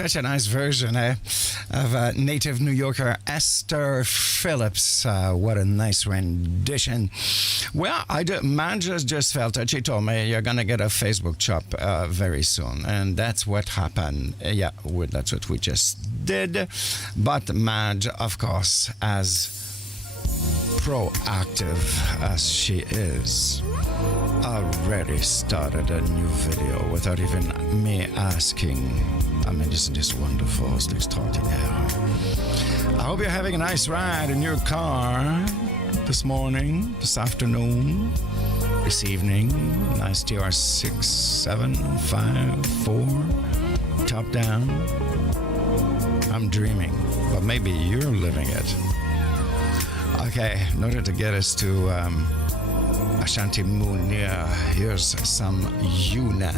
such a nice version of native New Yorker Esther Phillips. What a nice rendition. Well, man just felt it. She told me you're going to get a Facebook chop very soon. And that's what happened. Yeah, that's what we just did. But Madge, of course, as proactive as she is, already started a new video without even me asking. I mean, isn't this wonderful? It's extraordinaire. I hope you're having a nice ride in your car this morning, this afternoon, this evening. Nice TR6, 7, 5, 4, top down. I'm dreaming, but maybe you're living it. Okay, in order to get us to Ashanti Munir, here's some Yunnan.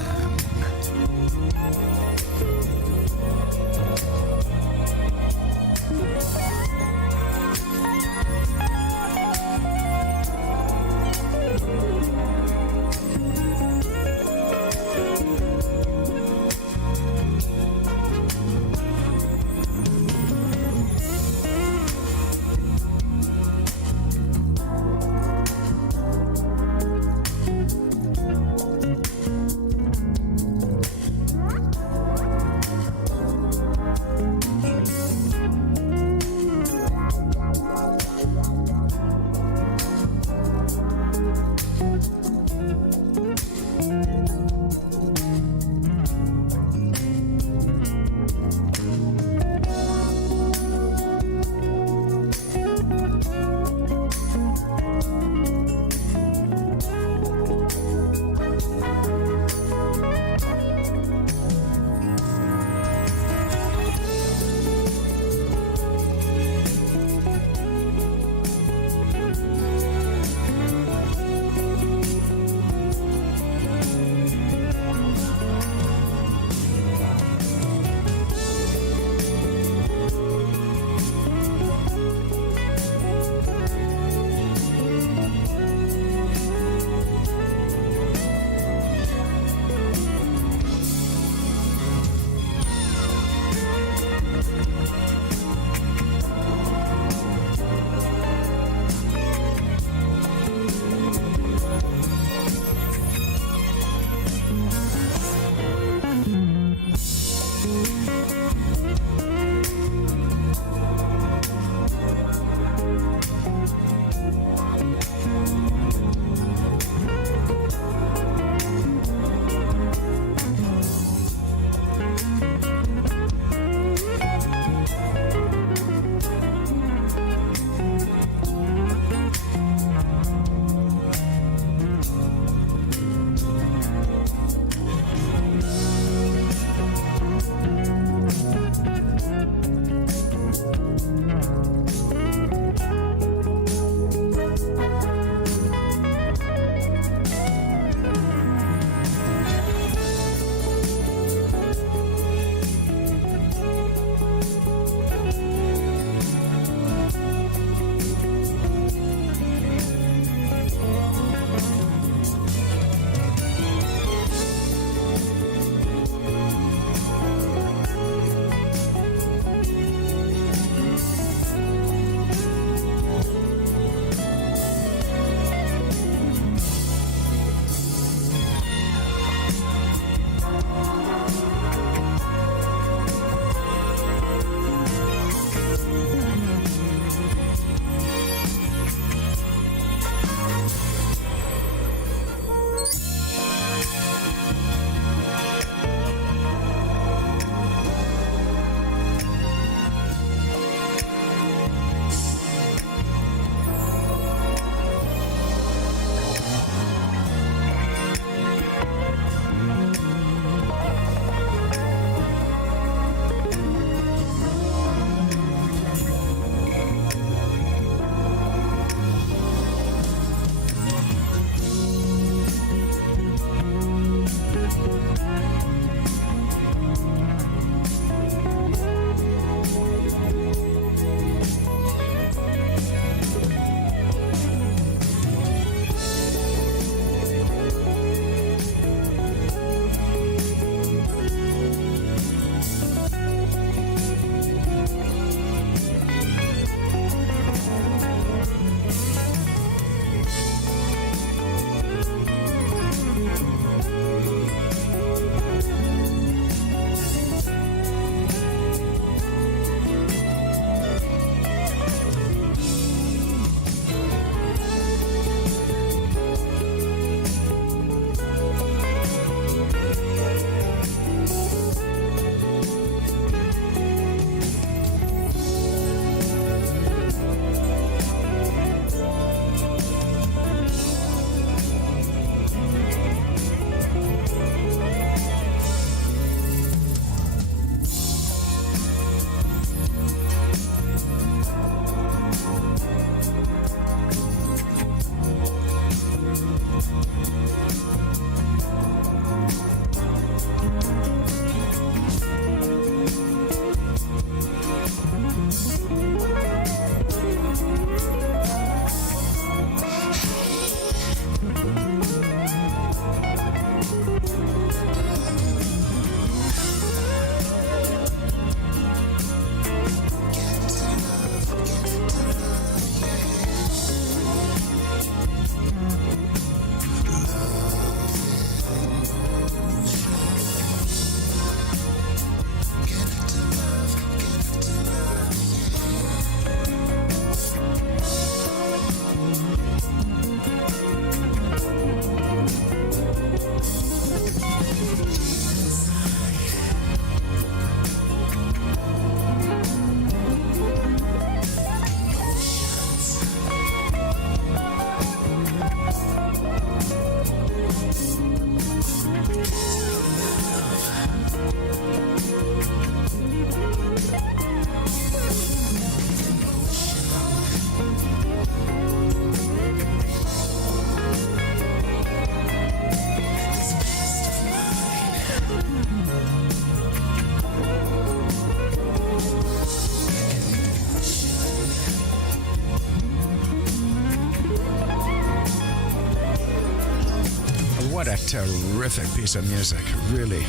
What a terrific piece of music, really.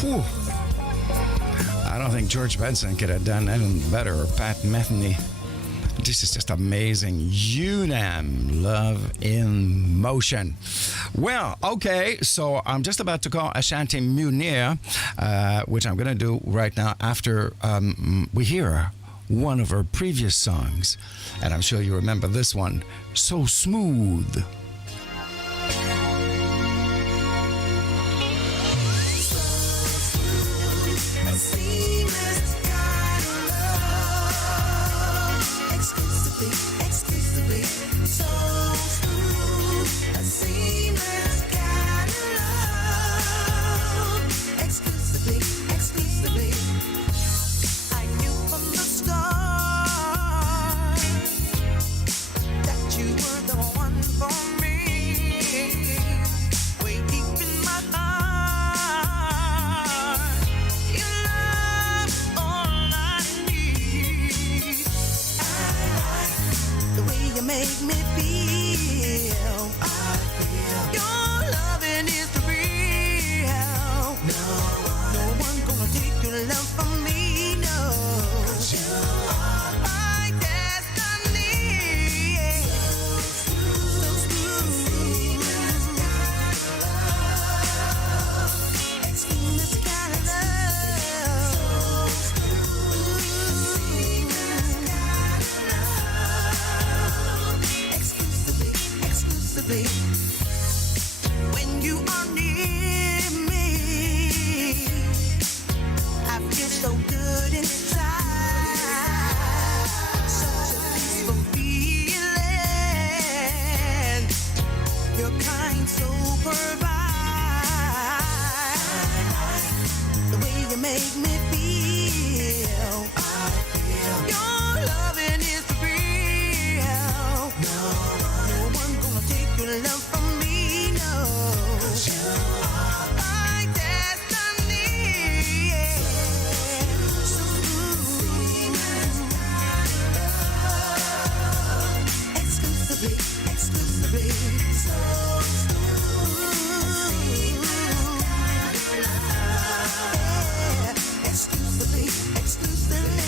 Whew. I don't think George Benson could have done anything better, or Pat Metheny. This is just amazing. UNAM, Love in Motion. Well, okay, so I'm just about to call Ashanti Munir, which I'm going to do right now after we hear one of her previous songs. And I'm sure you remember this one, So Smooth. Make me feel, I feel your loving is real. No one gonna take your love from me, no. 'Cause you are my destiny. So smooth, extreme kind of love. Exclusively, when you are near me, I feel so good inside. Such a peaceful feeling. Your kind soul provide. The way you make me feel, I feel your loving is real. No one gonna take your love from me, no. 'Cause you are my destiny. So smooth, exclusively, exclusively, so smooth, yeah, exclusively, exclusively.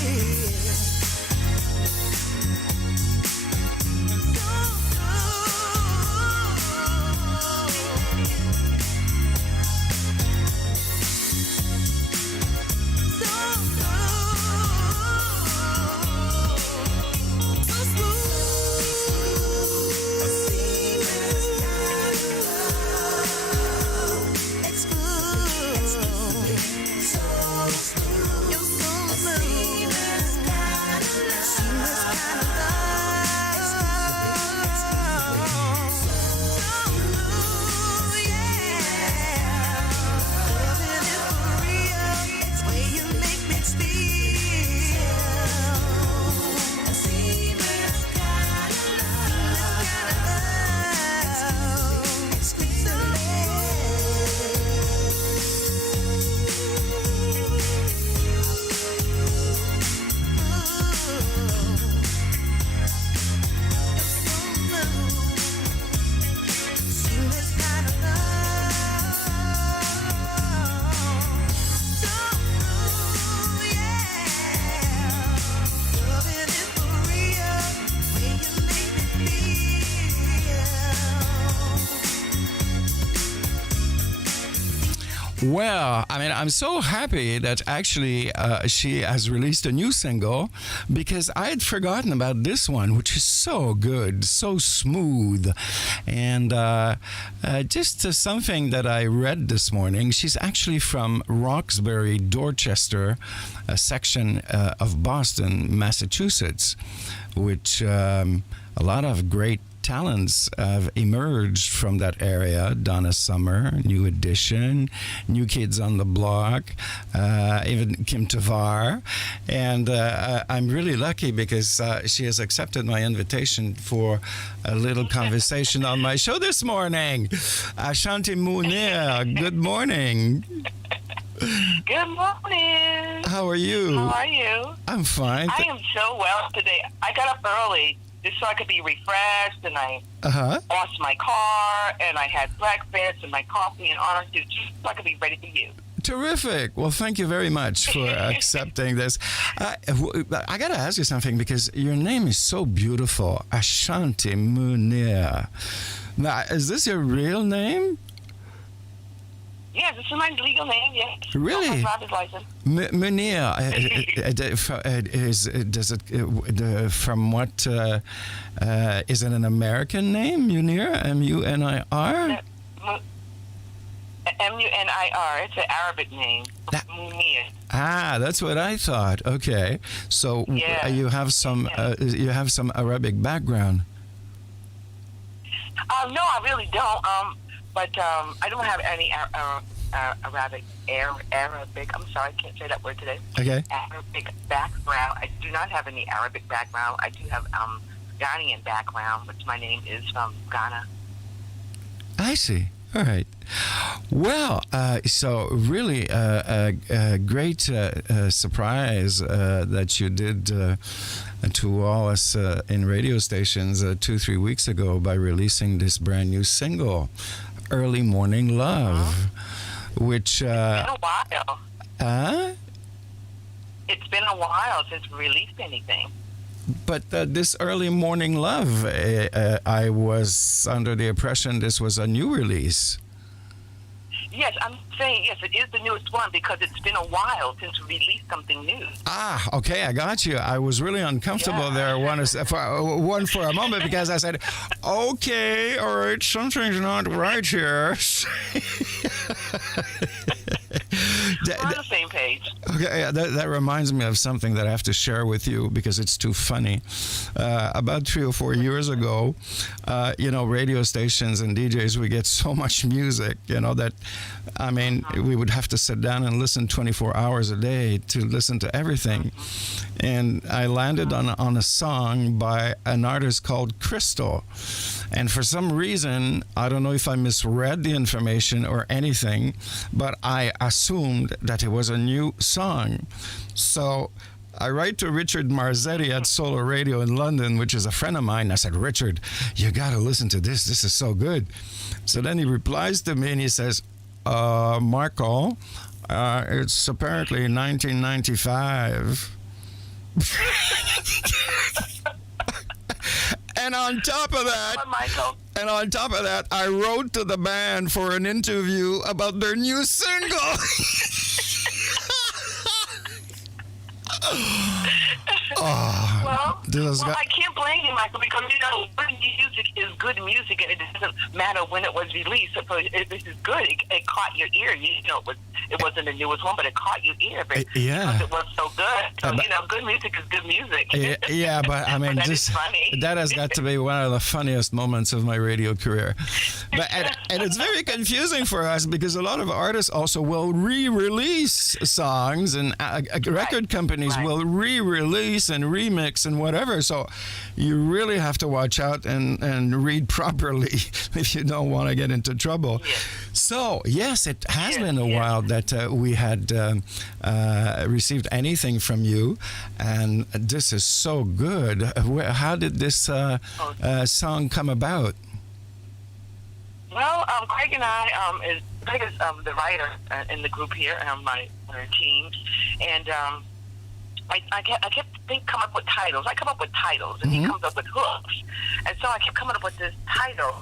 Well, I mean, I'm so happy that actually she has released a new single because I had forgotten about this one, which is so good, so smooth. And just something that I read this morning, she's actually from Roxbury, Dorchester, a section of Boston, Massachusetts, which a lot of great talents have emerged from that area. Donna Summer, New Edition, New Kids on the Block, even Kim Tavar. And I'm really lucky because she has accepted my invitation for a little conversation on my show this morning. Ashanti Munir, good morning. Good morning. How are you? How are you? I'm fine. I am so well today. I got up early just so I could be refreshed, and I washed my car, and I had breakfast and my coffee and orange juice so I could be ready for you. Terrific. Well, thank you very much for accepting this. I got to ask you something because your name is so beautiful, Ashanti Munir. Now, is this your real name? Yeah, this is my legal name, yes. Really? My driver's license. Munir, does it from what, is it an American name, Munir, M-U-N-I-R? M-U-N-I-R, it's an Arabic name, Munir. Ah, that's what I thought. Okay, so you have some Arabic background. No, I really don't. But I don't have any Arabic. I'm sorry, I can't say that word today. Okay. Arabic background. I do not have any Arabic background. I do have Ghanaian background, which my name is from Ghana. I see. All right. Well, so really a great surprise that you did to all us in radio stations 2-3 weeks ago by releasing this brand new single, Early Morning Love, which... it's been a while. Huh? It's been a while since we released anything. But this Early Morning Love, I was under the impression this was a new release. Yes, I'm saying, yes, it is the newest one because it's been a while since we released something new. Ah, okay, I got you. I was really uncomfortable there for a moment because I said, okay, all right, something's not right here. We're on the same page. Okay, that reminds me of something that I have to share with you because it's too funny. About 3 or 4 years ago, radio stations and DJs, we get so much music, that, I mean, we would have to sit down and listen 24 hours a day to listen to everything. And I landed on a song by an artist called Crystal. And for some reason, I don't know if I misread the information or anything, but I assumed that it was a new song. So I write to Richard Marzetti at Solar Radio in London, which is a friend of mine. I said, Richard, you got to listen to this. This is so good. So then he replies to me and he says, Marco, it's apparently 1995. And on top of that, I wrote to the band for an interview about their new single. I can't blame you, Michael, because good music is good music, and it doesn't matter when it was released. So if this is good, it caught your ear. It wasn't the newest one, but it caught your ear. But because it was so good. So good music is good music. But I mean, that has got to be one of the funniest moments of my radio career. But and it's very confusing for us because a lot of artists also will re-release songs, and record companies will re-release and remix and whatever. So you really have to watch out and read properly if you don't want to get into trouble. Yes. So, yes, it has been a while that we had received anything from you, and this is so good. How did this song come about? Well, Craig and I, Craig is the writer in the group here, my team, and I kept coming up with titles. I come up with titles, and he comes up with hooks. And so I kept coming up with this title,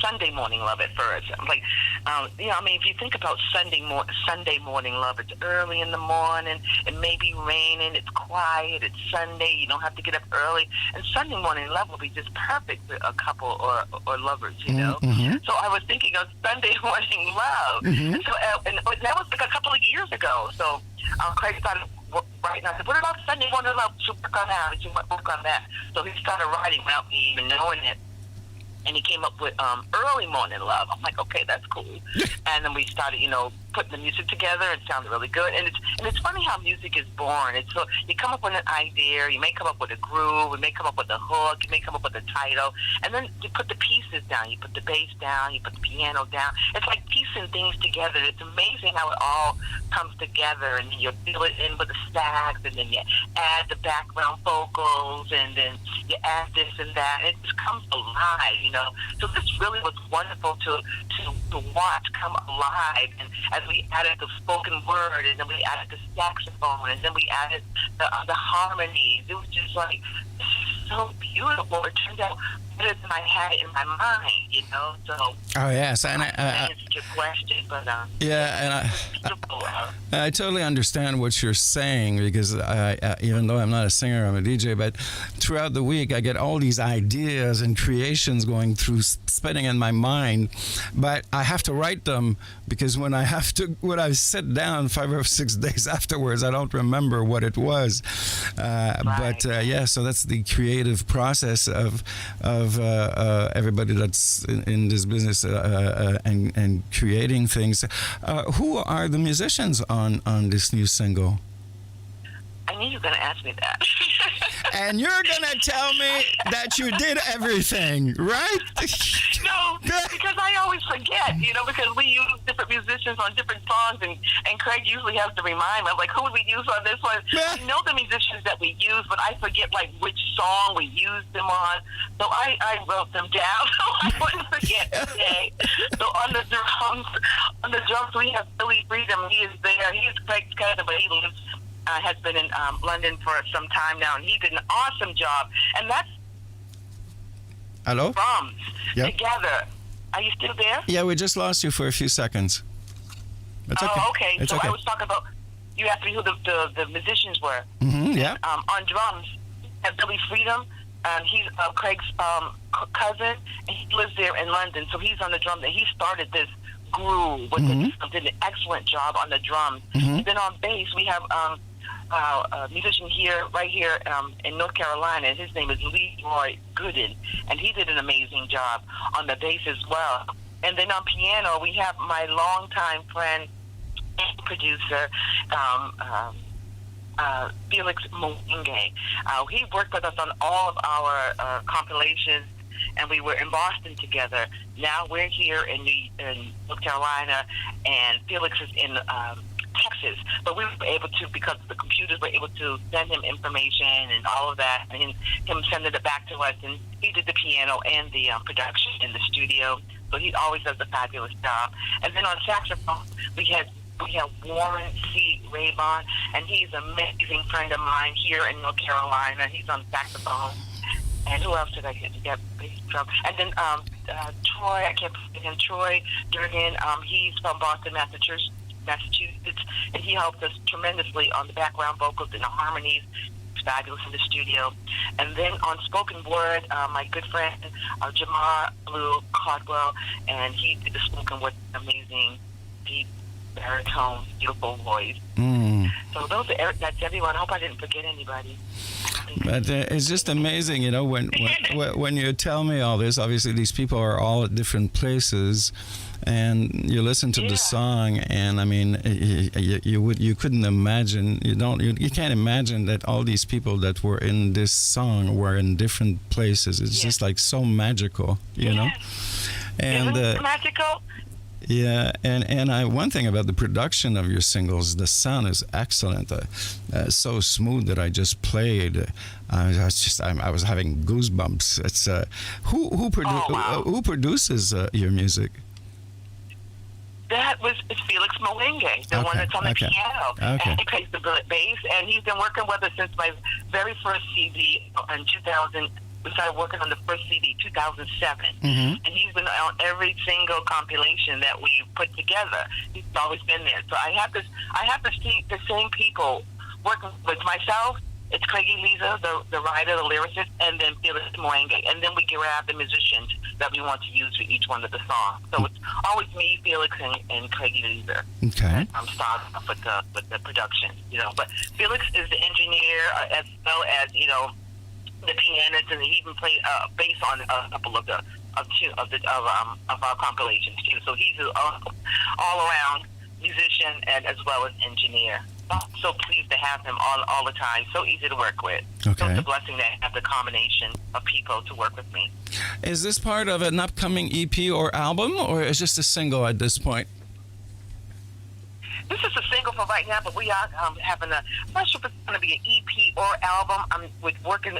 Sunday morning love at first. I'm like, if you think about Sunday morning love, it's early in the morning, it may be raining, it's quiet, it's Sunday, you don't have to get up early, and Sunday morning love will be just perfect for a couple or lovers, you know. So I was thinking of Sunday morning love. So and that was like a couple of years ago. So Craig started writing. I said, "What about Sunday morning love? We should work on that. We should work on that." So he started writing without me even knowing it. And he came up with early morning love. I'm like, okay, that's cool. And then we started, putting the music together. It sounded really good. And it's funny how music is born. It's so you come up with an idea, you may come up with a groove, you may come up with a hook, you may come up with a title, and then you put the pieces down. You put the bass down, you put the piano down. It's like piecing things together. It's amazing how it all comes together, and then you fill it in with the sax, and then you add the background vocals, and then you add this and that. It just comes alive, So this really was wonderful to watch come alive. And as we added the spoken word, and then we added the saxophone, and then we added the harmonies, it was just like so beautiful. It turned out better than I had it in my mind, So. Oh yes, and I answered your question, but yeah, and I totally understand what you're saying, because I even though I'm not a singer, I'm a DJ, but throughout the week I get all these ideas and creations going through, spinning in my mind, but I have to write them, because when I sit down 5 or 6 days afterwards, I don't remember what it was. Right. But yeah, so that's the creative process of everybody that's in this business and creating things. Who are the musicians on this new single? I knew you were going to ask me that. And you're going to tell me that you did everything, right? No, because I always forget, because we use different musicians on different songs, and Craig usually has to remind me. I'm like, who would we use on this one? I know the musicians that we use, but I forget, which song we used them on. So I wrote them down so I wouldn't forget today. So on the drums, we have Billy Freedom. He is there. He is Craig's cousin, but he lives has been in London for some time now, and he did an awesome job. And that's Hello? drums together. Are you still there? Yeah, we just lost you for a few seconds. It's okay. Okay. It's so okay. I was talking about, you asked me who the musicians were. Yeah. On drums, Billy Freedom. He's Craig's cousin, and he lives there in London. So he's on the drums, and he started this groove with did an excellent job on the drums. Then on bass, we have a musician right here in North Carolina. His name is Leroy Gooden, and he did an amazing job on the bass as well. And then on piano, we have my longtime friend and producer, Felix Moinge. He worked with us on all of our compilations, and we were in Boston together. Now we're here in North Carolina, and Felix is in Texas. But we were able to, because the computers were able to send him information and all of that, and him sending it back to us. And he did the piano and the production in the studio. So he always does a fabulous job. And then on saxophone, we have Warren C. Raybon, and he's an amazing friend of mine here in North Carolina. He's on saxophone. And who else did I get from? And then Troy, I can't forget him, Troy Durgan. He's from Boston, Massachusetts, and he helped us tremendously on the background vocals and the harmonies. It's fabulous in the studio. And then on spoken word, my good friend Jamar Blue Caldwell, and he did the spoken word, amazing, deep baritone, beautiful voice. So that's everyone. I hope I didn't forget anybody. But it's just amazing, when you tell me all this. Obviously, these people are all at different places, and you listen to the song, and I mean, you couldn't imagine. You can't imagine that all these people that were in this song were in different places. It's just like so magical, know. And isn't it magical? Yeah, and one thing about the production of your singles, the sound is excellent, so smooth that I just played. I was having goosebumps. It's who produces your music? It's Felix Moinge, the one that's on the piano. Okay. And he plays the bass, and he's been working with us since my very first CD in 2000. We started working on the first CD, 2007, Mm-hmm. and he's been on every single compilation that we put together. He's always been there. So I have the same people working with myself. It's Craigie Lisa, the writer, the lyricist, and then Felix Moenge. And then we grab the musicians that we want to use for each one of the songs. So it's always me, Felix, and Craigie Lisa. Okay. I'm starting off with the production, But Felix is the engineer as well as, the pianist, and he even played bass on a couple of our compilations too. So he's an all-around musician and as well as engineer. I'm so pleased to have him all the time. So easy to work with. Okay. So it's a blessing to have the combination of people to work with me. Is this part of an upcoming EP or album, or is just a single at this point? This is a single for right now, but we are having I'm not sure if it's going to be an EP or album. We're working,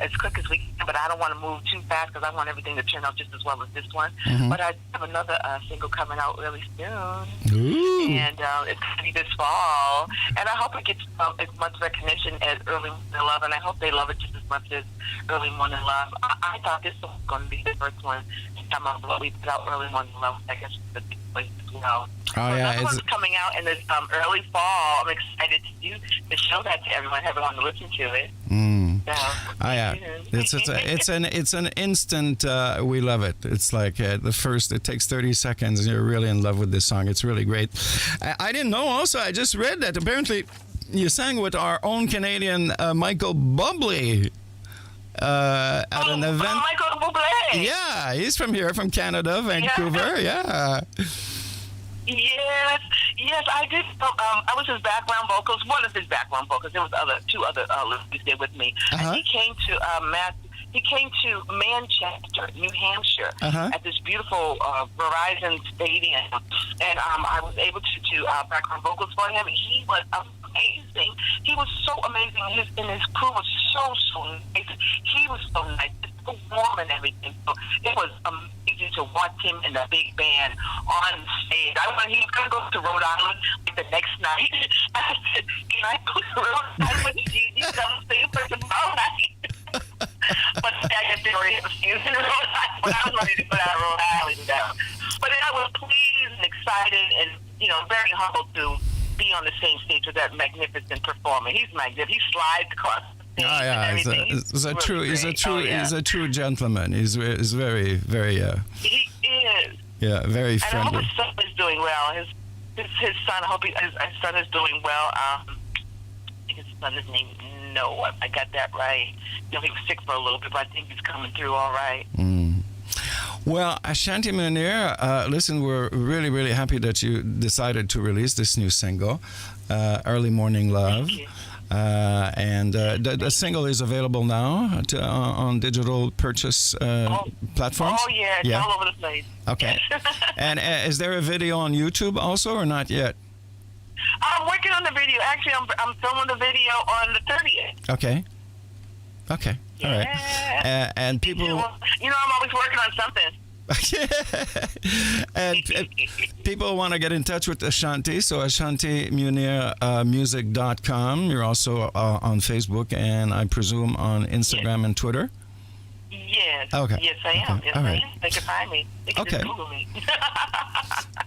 as quick as we can, but I don't want to move too fast because I want everything to turn out just as well as this one. Mm-hmm. But I have another single coming out really soon. Ooh. And it's going to be this fall. And I hope it gets as much recognition as Early Morning Love, and I hope they love it just as much as Early Morning Love. I thought this was going to be the first one to come out, but we put out Early Morning Love, I guess, the big place as well. Oh, So yeah. another one's coming out in this early fall. I'm excited to show that to everyone, have everyone listen to it. So, Oh, yeah. It's an instant. We love it. It's like it takes 30 seconds, and you're really in love with this song. It's really great. I didn't know. Also, I just read that apparently you sang with our own Canadian Michael Bublé at an event. Michael Bublé. Yeah, he's from here, from Canada, Vancouver. Yeah. Yes, I did. I was his background vocals, one of his background vocals. There was two other ladies there with me. Uh-huh. And he came to Manchester, New Hampshire, at this beautiful Verizon Stadium, and I was able to do background vocals for him. He was amazing. He was so amazing. His crew was so nice. He was so nice, so warm and everything. So it was amazing to watch him in the big band on stage. He was going to go to Rhode Island the next night. I said, "Can I go to Rhode Island? You come sing for tomorrow night?" But I guess they already have a few in Rhode Island. But I was ready to put out Rhode Island down. But I was pleased and excited and very humbled to be on the same stage with that magnificent performer. He's magnificent. He slides across the stage. Oh, yeah. He's a true gentleman. He's very, very. He is. Yeah, very And I hope friendly. his son is doing well. His son. I hope his son is doing well. I think his son is named Noah. I got that right. He was sick for a little bit, but I think he's coming through all right. Well, Ashanti Munir, listen, we're really, really happy that you decided to release this new single, Early Morning Love. Thank you. And the single is available now on digital purchase platforms? Oh, yeah. It's all over the place. Okay. Yes. And is there a video on YouTube also, or not yet? I'm working on the video. Actually, I'm filming the video on the 30th. Okay. Okay. All right. Yeah. And people... I'm always working on something. And people want to get in touch with Ashanti, so AshantiMunirmusic.com. You're also on Facebook and I presume on Instagram and Twitter. Yes. Okay. Yes, I am. Okay. Yes, All I right. am. They can find me. They can just Google me.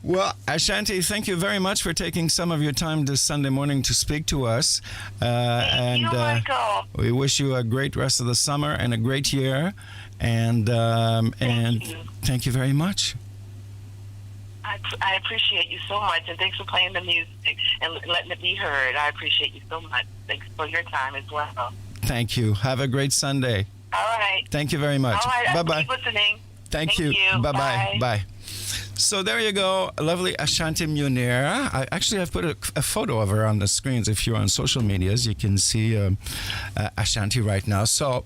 Well, Ashanti, thank you very much for taking some of your time this Sunday morning to speak to us. Thank you, Michael. We wish you a great rest of the summer and a great year. And thank you very much. I appreciate you so much, and thanks for playing the music and letting it be heard. I appreciate you so much. Thanks for your time as well. Thank you. Have a great Sunday. All right. Thank you very much. All right. Bye-bye. Keep listening. Thank you. Bye-bye. Bye. So there you go, lovely Ashanti Munir. I've put a photo of her on the screens. If you're on social medias, you can see Ashanti right now. So,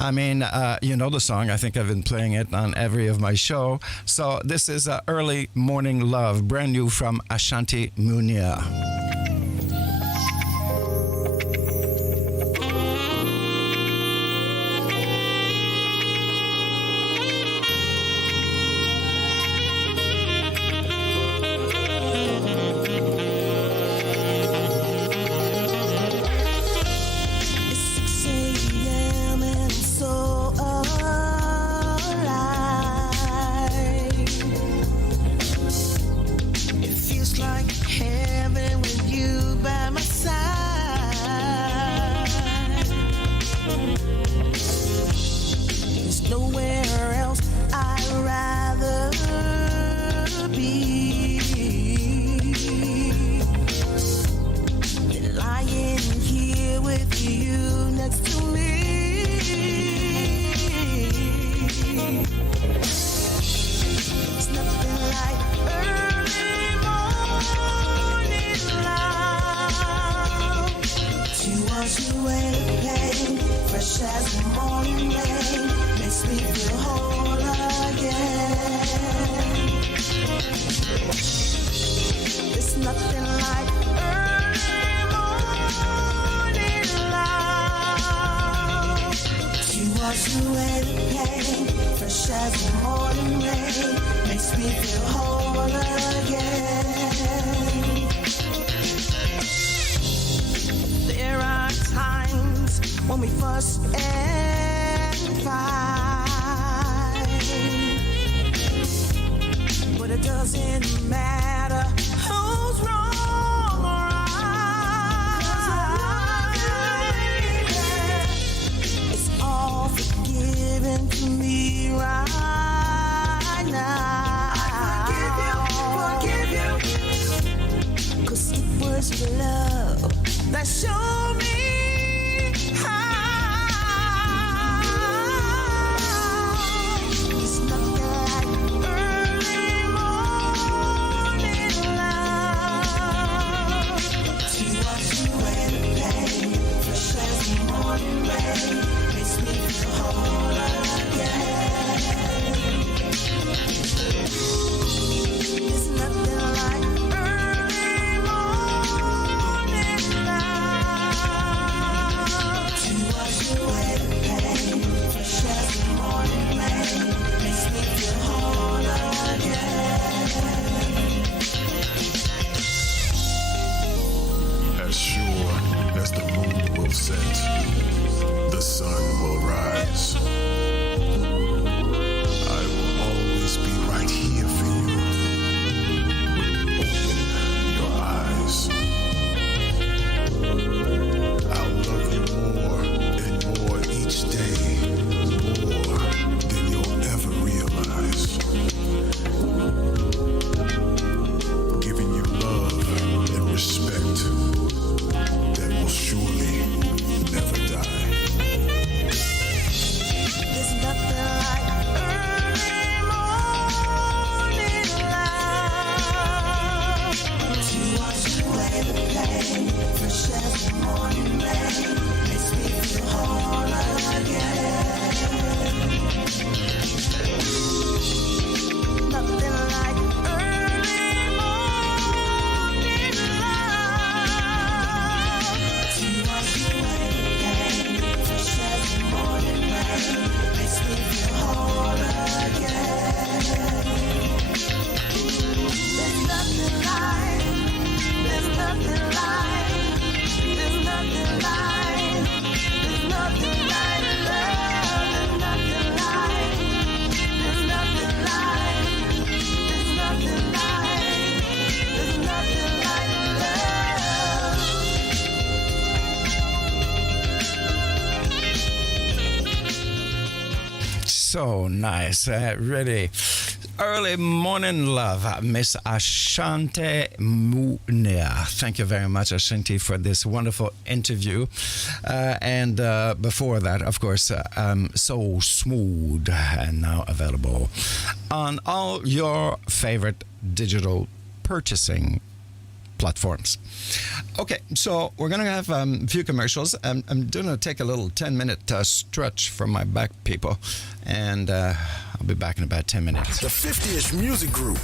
you know the song. I think I've been playing it on every of my show. So this is Early Morning Love, brand new from Ashanti Munir. It's 6 a.m. and I'm so doesn't matter who's wrong or right. It's all forgiven to me right now. Forgive you. 'Cause it was your love that showed me how. It's nothing like early morning love to wash away the pain, fresh as the morning rain, makes me feel whole again. It's nothing like early morning love to wash away the pain, fresh as the morning rain, makes me feel whole again. As sure as the moon will set, the sun will rise. I will always be right here for you. Open your eyes. I'll love you more and more each day, more than you'll ever realize. Giving you love and respect that will surely never die. There's nothing like early morning love to wash away the pain, fresh as the morning rain, makes me feel whole again. Nothing like early morning love to wash away the pain, fresh as the morning rain, makes me feel whole again. There's nothing like, there's nothing like, there's nothing like, there's nothing like love, there's nothing like, there's nothing like, there's nothing like, there's nothing like love. So nice, really. Early morning love, Miss Ashanti Munir. Thank you very much, Ashanti, for this wonderful interview. And before that, of course, So Smooth, and now available on all your favorite digital purchasing platforms. Okay, so we're going to have a few commercials. I'm going to take a little 10-minute stretch from my back, people, and I'll be back in about 10 minutes. The 50ish Music Group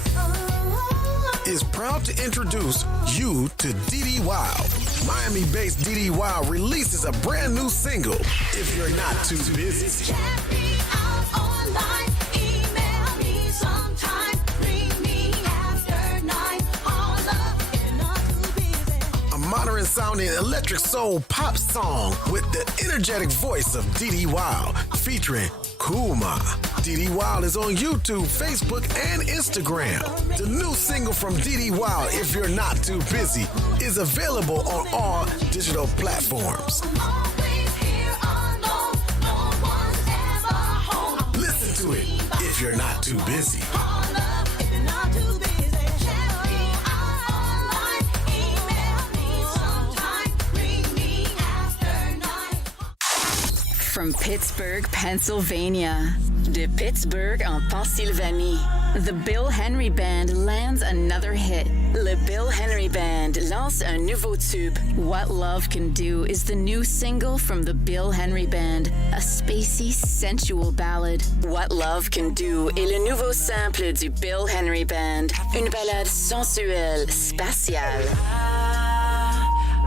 is proud to introduce you to Dee Wild. Miami-based Dee Wild releases a brand new single, If You're Not Too Busy. Check me out online, email me sometime, ring me after 9, holla if you're not too busy. A modern sounding electric soul pop song with the energetic voice of Dee Wild, featuring Kuma. Dee Wild is on YouTube, Facebook, and Instagram. The new single from Dee Wild, If You're Not Too Busy, is available on all digital platforms. I'm always here alone, no one's ever home. Listen to it, If You're Not Too Busy. Holla if you're not too busy. Check me out online, email me sometime, ring me after 9. From Pittsburgh, Pennsylvania, de Pittsburgh en Pennsylvanie, the Bill Henry Band lands another hit. Le Bill Henry Band lance un nouveau tube. What Love Can Do is the new single from the Bill Henry Band, a spacey, sensual ballad. What Love Can Do est le nouveau simple du Bill Henry Band, une ballade sensuelle, spatiale.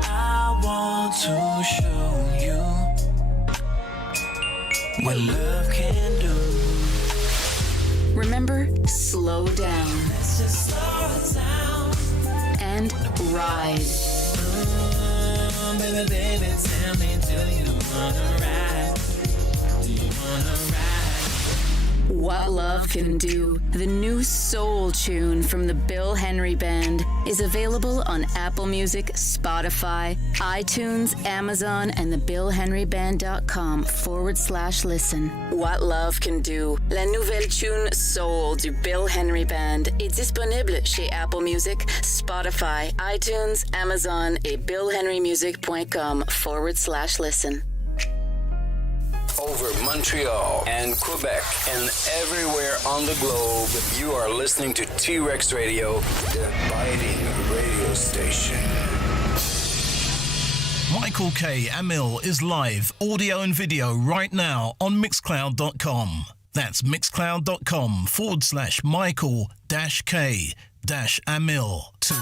I want to show you what love can do. Remember, slow down Let's just slow it down. and ride. Baby, baby, tell me, do you wanna ride? Do you wanna ride? What Love Can Do, the new soul tune from the Bill Henry Band, is available on Apple Music, Spotify, iTunes, Amazon, and thebillhenryband.com/listen. What Love Can Do, la nouvelle tune soul du Bill Henry Band, est disponible chez Apple Music, Spotify, iTunes, Amazon et billhenrymusic.com/listen. Over Montreal and Quebec and everywhere on the globe, you are listening to T-Rex Radio, the biting radio station. Michael K. Amil is live, audio and video right now on Mixcloud.com. That's Mixcloud.com/Michael-K-Amil2.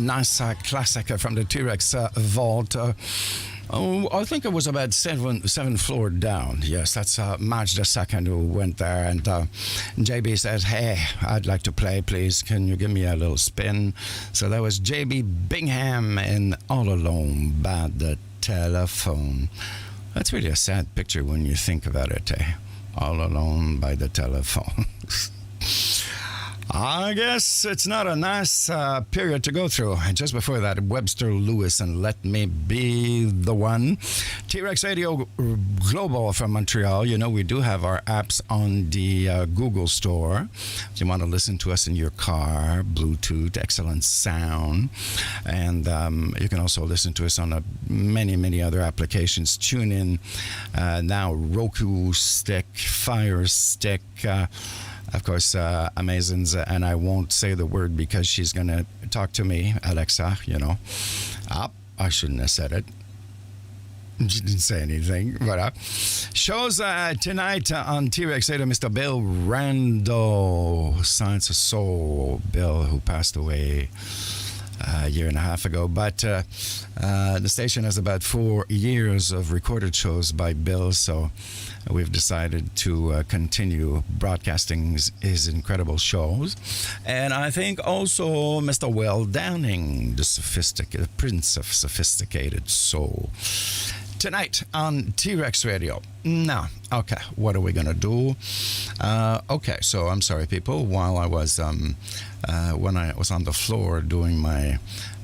nice classic from the T-Rex vault. I think it was about seventh floor down. Yes, that's March the 2nd who went there. And JB said, hey, I'd like to play, please. Can you give me a little spin? So that was JB Bingham and All Alone by the Telephone. That's really a sad picture when you think about it, eh? All alone by the telephone. I guess it's not a nice period to go through. Just before that, Webster Lewis and Let Me Be the One. T-Rex Radio Global from Montreal. You know, we do have our apps on the Google Store. If you want to listen to us in your car, Bluetooth, excellent sound. And you can also listen to us on many, many other applications. Tune in now, Roku Stick, Fire Stick, of course, Amazon's, and I won't say the word because she's going to talk to me, Alexa, you know. I shouldn't have said it. She didn't say anything. But shows tonight on T-Rex 8, Mr. Bill Rando, Science of Soul. Bill, who passed away a year and a half ago. But the station has about 4 years of recorded shows by Bill, so we've decided to continue broadcasting his incredible shows. And I think also Mr. Will Downing, the Prince of Sophisticated Soul. Tonight on T-Rex Radio. Now, okay, what are we going to do? Okay, so I'm sorry, people. While I was, when I was on the floor doing my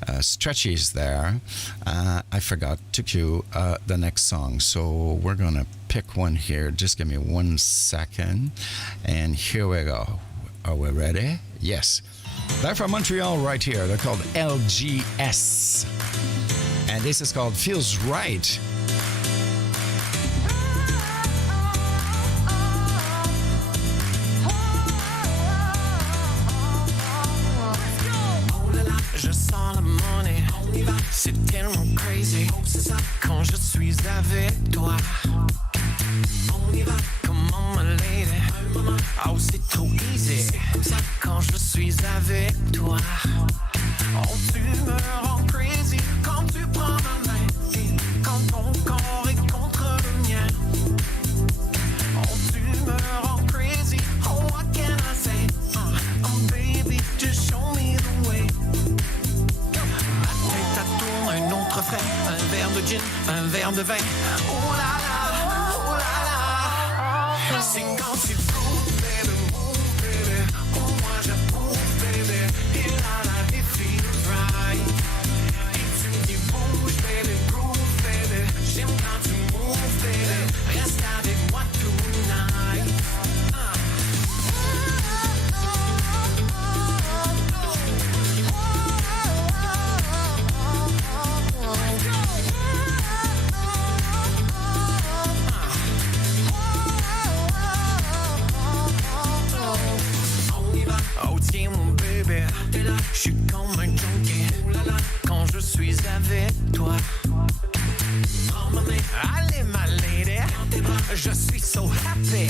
stretchies there, I forgot to cue the next song. So we're going to pick one here. Just give me 1 second. And here we go. Are we ready? Yes. They're from Montreal right here. They're called LGS. And this is called Feels Right. Je sens la monnaie, c'est tellement crazy. Quand je suis avec toi, on y va, come on my lady. Oh, c'est trop easy. Quand je suis avec toi, oh, tu me rends crazy. Quand tu prends ma main, et quand ton corps est contre le mien, oh, tu me rends crazy. Oh, what can I say? Oh, baby, just show me the way. Un autre frère, un verre de gin, un verre de vin. Oh là là, oh là là. C'est quand tu bouges, baby, move, baby. Oh, moi j'approuve, baby. Et là la vie feels right. Et tu me dis bouge, baby, groove, baby. J'aime quand tu moves, baby. Reste avec moi tonight. Oh tiens mon bébé, je suis comme un junkie. Quand je suis avec toi, prends ma main, allez ma lady. Je suis so happy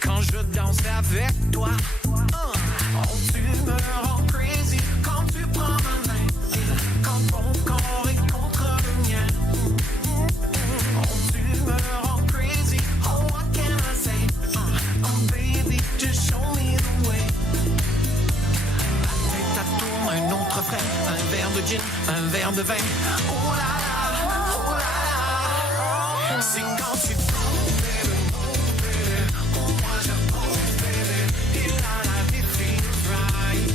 quand je danse avec toi. Oh tu me rends crazy quand tu prends ma main. Quand ton corps est contre le mien. Oh tu me rends crazy. Oh what can I say? Oh baby, just show me the way. Un autre frère, un verre de gin, un verre de vin. Oh là là, oh là là. C'est quand tu bouges, baby, move, baby. Oh moi j'approuve, baby. Et là la vie feels right.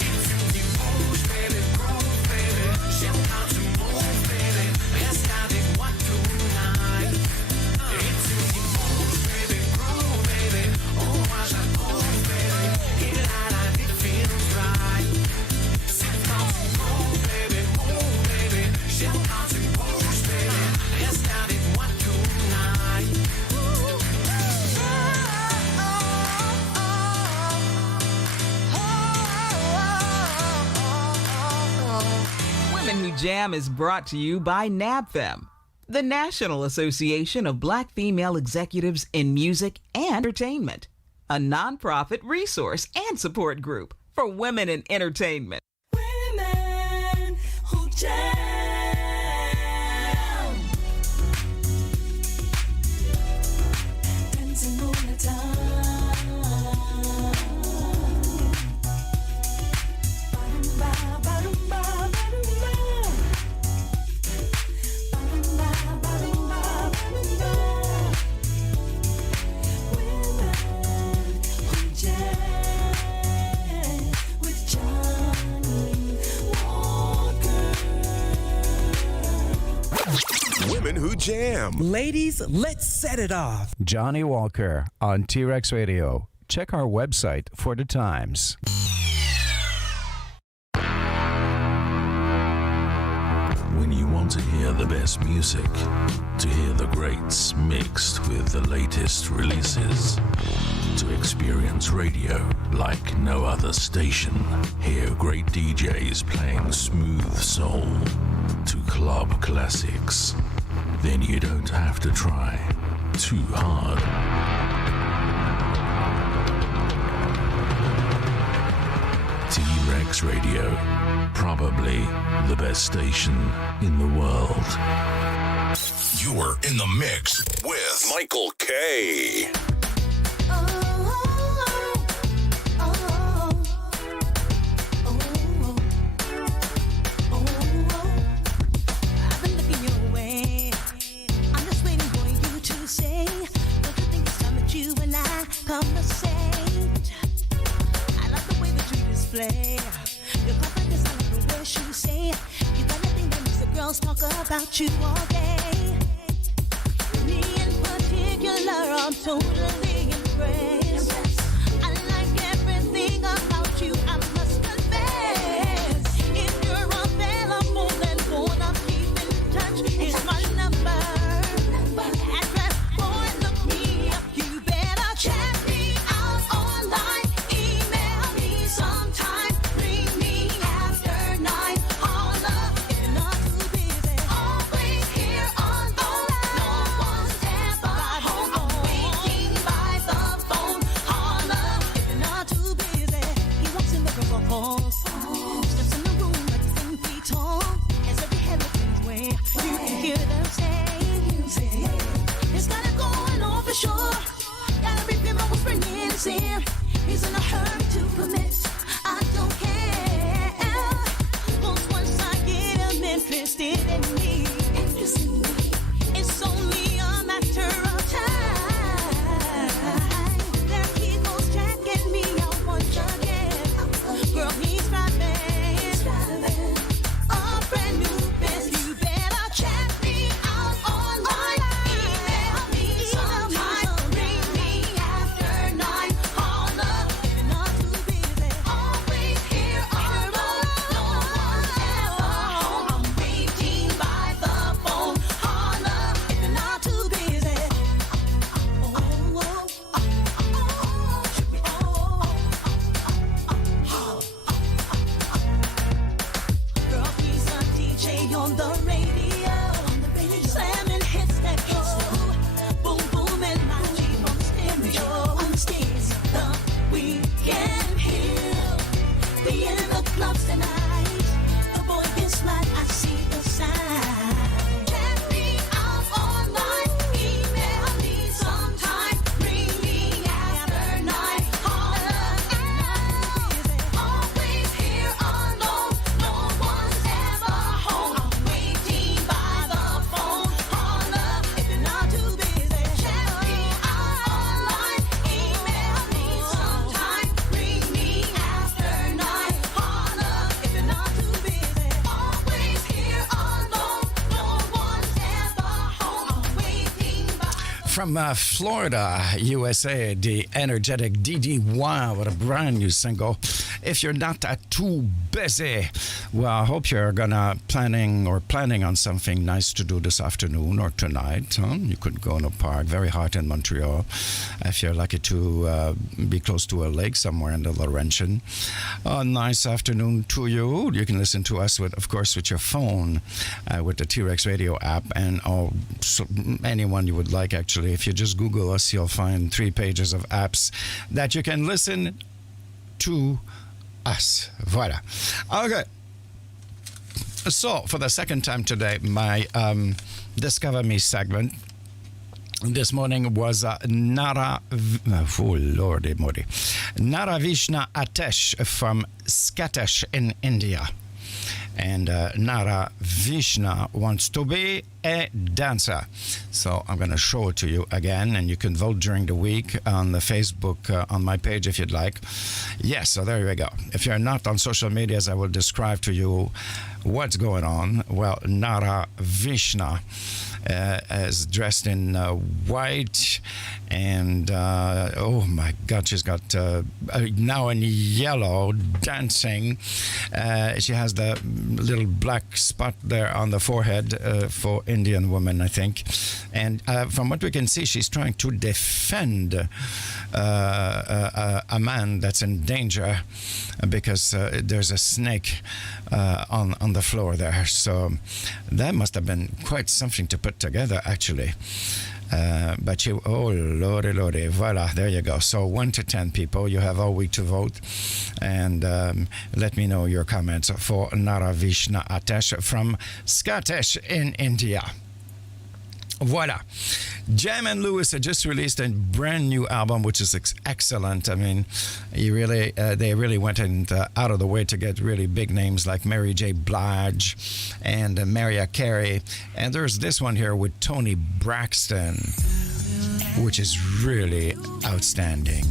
Et tu me dis bouge, baby, groove, baby. J'aime quand tu moves, baby. Reste avec moi tonight. Et tu me dis bouge, baby, groove, baby. Oh moi j'approuve, baby. Et là la vie feels right. Women Who Jam is brought to you by NABFEM, the National Association of Black Female Executives in Music and Entertainment, a nonprofit resource and support group for women in entertainment. Women Women Who Jam. Ladies, let's set it off. Johnny Walker on T-Rex Radio. Check our website for the times. When you want to hear the best music, to hear the greats mixed with the latest releases, to experience radio like no other station, hear great DJs playing smooth soul to club classics, then you don't have to try too hard. T-Rex Radio, probably the best station in the world. You are in the mix with Michael K. Conversate. I like the way that you display your confidence. I like the words you say. You got nothing that makes the girls talk about you all day. Me in particular, I'm totally impressed. I like everything about you. I must confess. If you're available, then wanna keep in touch. Here's my number. Address, boy, look me up. You better check. He's in a hurry to commit. I don't care. Once I get him interested in me, it's only a matter of time. There he goes checking me out once again. Girl, he's driving a brand new Benz. You better check me out online. Email me sometime. Ring me after 9. On the radio, slamming hits that go boom boom and my Jeep on the stereo. On the stage, the weekend hill. Being in the clubs tonight, the boy gets mad. I see the sign. Check me out online, email me sometime. Ring me after 9. Always here alone, no one's ever home. From Florida, USA, the energetic Dee Wow with a brand new single. If you're not too busy, well, I hope you're planning on something nice to do this afternoon or tonight. You could go in a park. Very hot in Montreal. If you're lucky to be close to a lake somewhere in the Laurentian, a nice afternoon to you. You can listen to us with your phone, with the T-Rex Radio app, and anyone you would like. Actually, if you just Google us, you'll find 3 pages of apps that you can listen to us. Voilà. Okay. So, for the second time today, my Discover Me segment. this morning was Nara Naravishna Atesh from Skatesh in India. And Nara Vishna wants to be a dancer. So I'm going to show it to you again, and you can vote during the week on the Facebook, on my page if you'd like. Yes, so there you go. If you're not on social medias, I will describe to you what's going on. Well, Nara Vishna is dressed in white, and oh my God, she's got now in yellow dancing. She has the little black spot there on the forehead for Indian women, I think. And from what we can see, she's trying to defend a man that's in danger because there's a snake on the floor there. So that must have been quite something to put together, actually. But you, oh lordy, voila, there you go. So 1 to 10 people, you have all week to vote, and let me know your comments for Naravishna Atesh from Skatesh in India. Voila. Jam and Lewis had just released a brand new album, which is excellent. I mean, they really went out of the way to get really big names like Mary J. Blige and Mariah Carey. And there's this one here with Tony Braxton, which is really outstanding.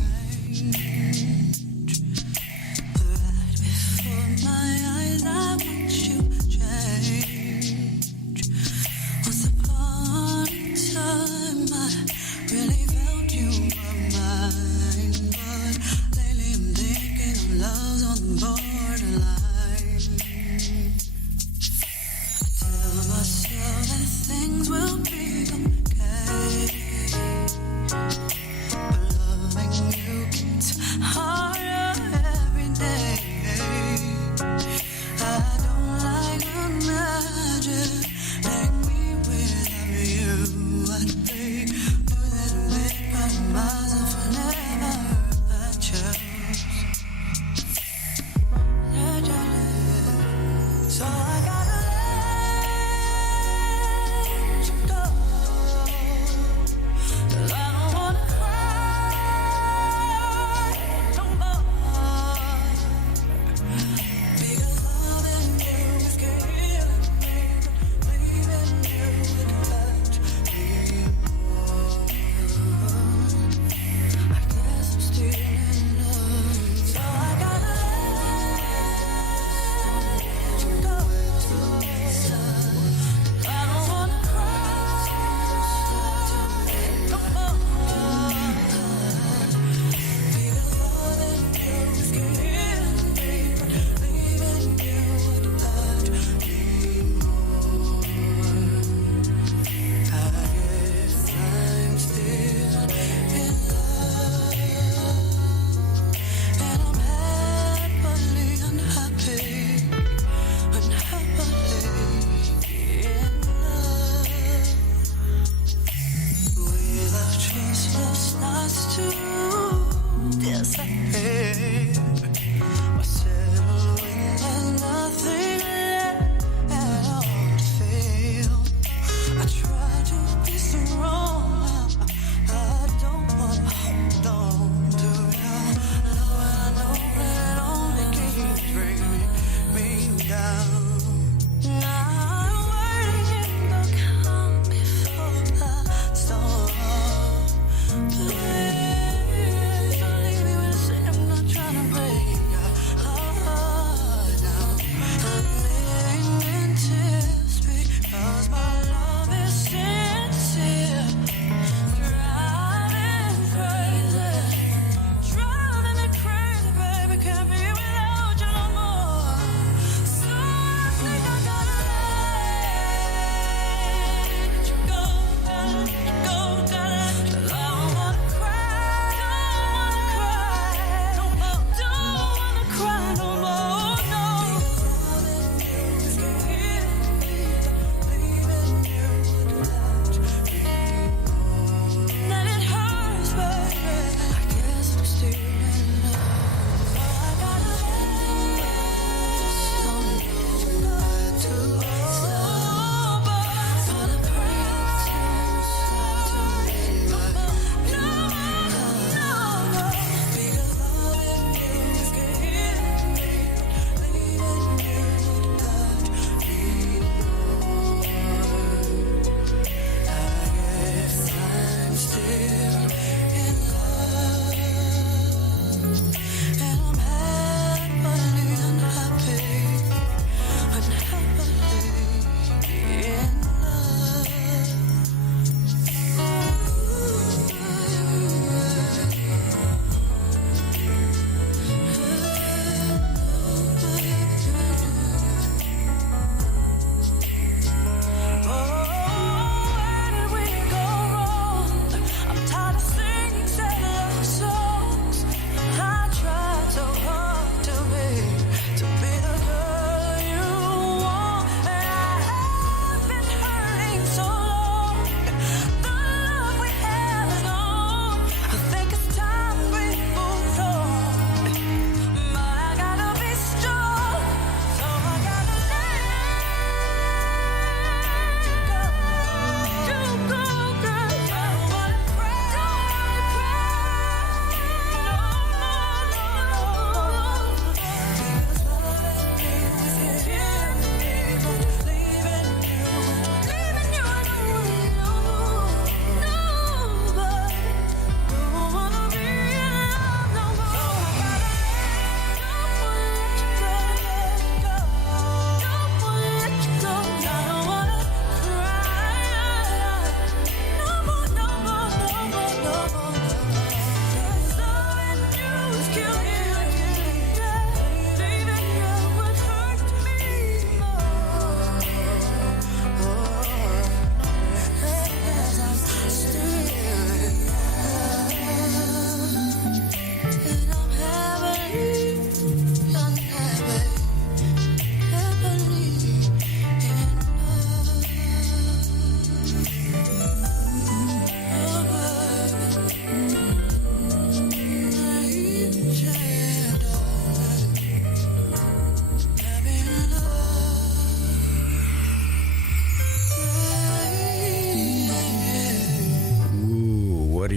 I don't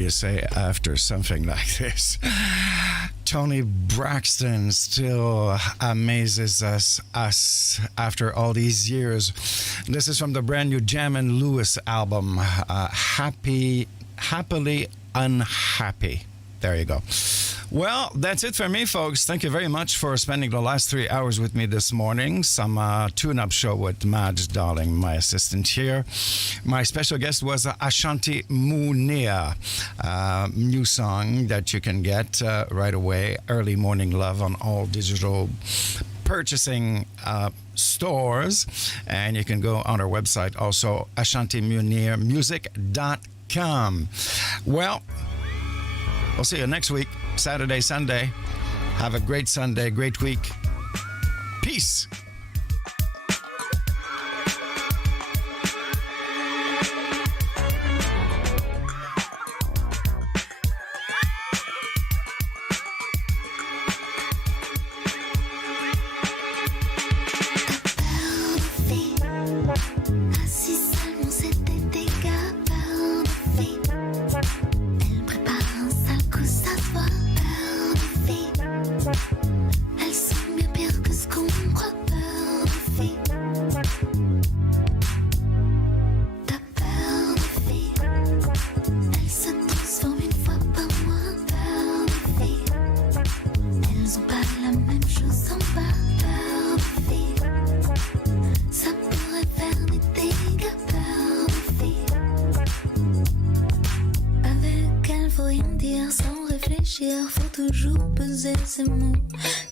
you say after something like this? Tony Braxton still amazes us after all these years. This is from the brand new Jam and Lewis album, Happily Unhappy. There you go. Well, that's it for me, folks. Thank you very much for spending the last 3 hours with me this morning. Some tune-up show with Madge Darling, my assistant here. My special guest was Ashanti Munir. New song that you can get right away, Early Morning Love, on all digital purchasing stores. And you can go on our website also, AshantiMunirmusic.com. Well, we'll see you next week, Saturday, Sunday. Have a great Sunday, great week. Peace. Faut toujours peser ses mots,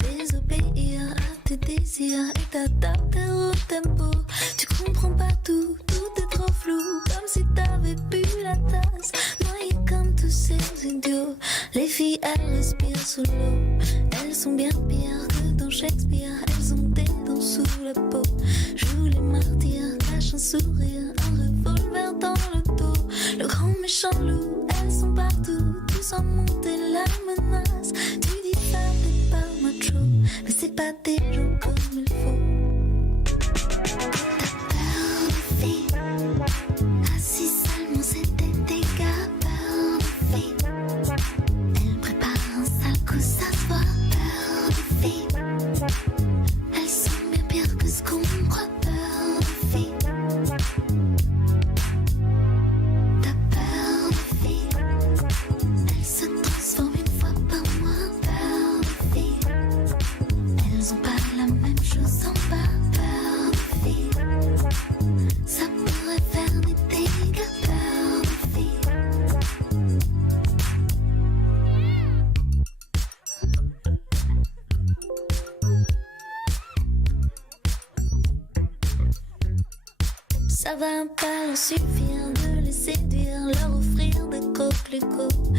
désobéir à tes désirs et t'adapter au tempo. Tu comprends pas tout, tout est trop flou, comme si t'avais bu la tasse, noyé comme tous ces idiots. Les filles, elles respirent sous l'eau, elles sont bien pires que dans Shakespeare, elles ont des dents sous la peau. Joue les martyrs, cache un sourire, un revolver dans le dos. Le grand méchant loup, elles sont partout, tous en monter la menace. Tu dis femme, t'es pas macho, mais c'est pas des jours comme il faut. T'as peur des filles, assis seulement c'est des dégâts. Peur des filles, elles préparent un sale coup, ça se voit. Peur des filles, elles sont bien pires que ce qu'on croit. Peur des filles, t'as peur des filles, elles se transforment une fois par mois. Peur des filles, elles ont pas la même chose en bas. Peur des filles, ça pourrait faire des dégâts. Peur des filles. Ça va pas leur suffire de les séduire, leur offrir des coquelicots.